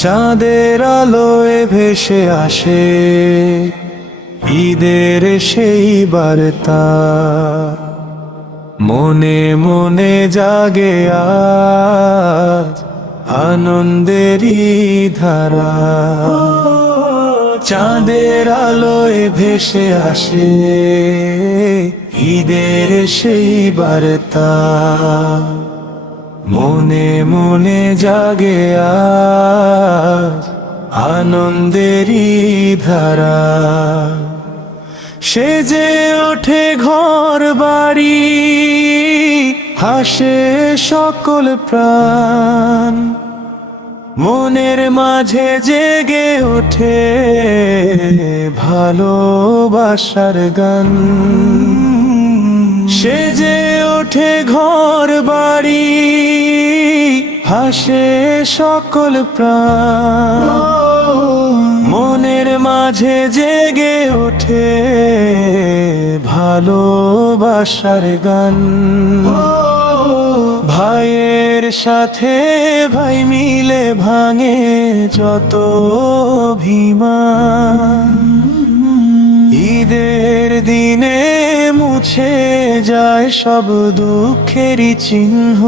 চাঁদের আলোয় ভেসে আসে ঈদের সেই বার্তা, মনে মনে জাগে আজ আনন্দেরই ধারা। চাঁদের আলোয় ভেসে আসে ঈদের সেই বার্তা, মনে মনে জাগে আজ আনন্দেরই ধারা। সেজে ওঠে ঘর বাড়ি, হাসে সকল প্রাণ, মনের মাঝে জেগে ওঠে ভালোবাসার গান। সেজে ওঠে ঘর বাড়ি, হাসে সকল প্রাণ, মনের মাঝে জেগে ওঠে ভালোবাসার গান। ভাইয়ের সাথে ভাই মিলে ভাঙে যত অভিমান, ঈদের দিনে মুছে যায় সব দুঃখেরই চিহ্ন।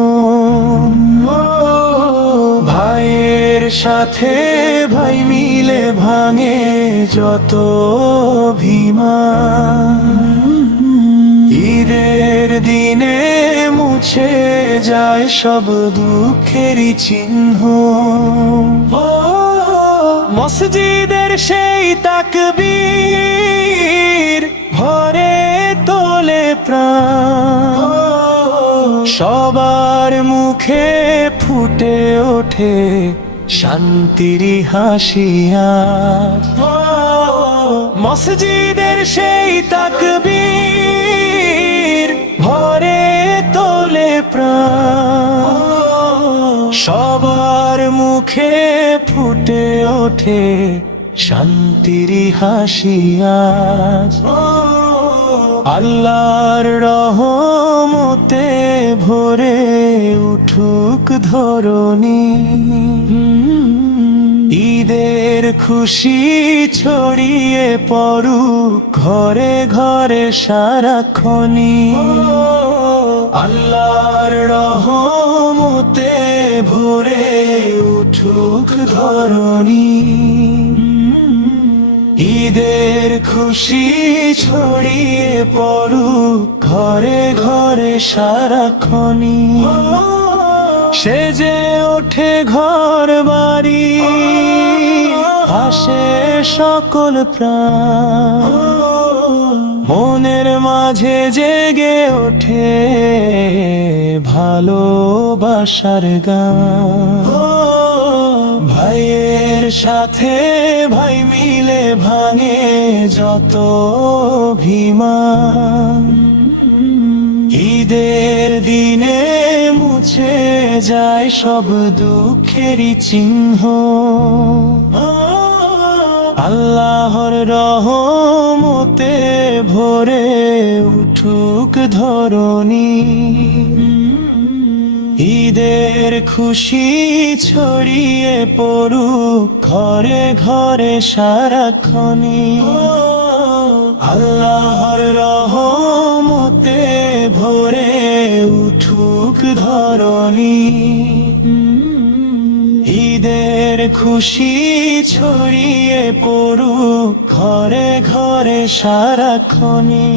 ভাইয়ের সাথে ভাই মিলে ভাঙে যত অভিমান, ঈদের দিনে মুছে যায় সব দুঃখেরই চিহ্ন। মসজিদের সেই তাকবীর ভরে তোলে প্রাণ, সবার মুখে ফুটে ওঠে শান্তির হাসি আজ। মসজিদের সেই তাকবীর ভরে তোলে প্রাণ, সবার মুখে ফুটে ওঠে শান্তির হাসি আজ। আল্লাহর রহমতে ভরে উঠুক ধরণী, ঈদের খুশি ছড়িয়ে পড়ুক ঘরে ঘরে সারাক্ষণি। আল্লাহর রহমতে ভরে উঠুক ধরণী, ঈদের খুশি ছড়িয়ে পড়ুক ঘরে ঘরে সারাক্ষণি। সেজে ওঠে ঘর বাড়ি, হাসে সকল প্রাণ, মনের মাঝে জেগে ওঠে ভালোবাসার গান। ভাইয়ের সাথে ভাই মিলে ভাঙে যত অভিমান, ঈদের দিনে মুছে যায় সব দুঃখেরই চিহ্ন। আল্লাহর রহমতে ভরে উঠুক ধরণী, ঈদের খুশি ছড়িয়ে পড়ুক ঘরে ঘরে সারাক্ষণি। আল্লাহর রহমতে ভরে উঠুক ধরণী, ঈদের খুশি ছড়িয়ে পড়ুক ঘরে ঘরে সারাক্ষণি।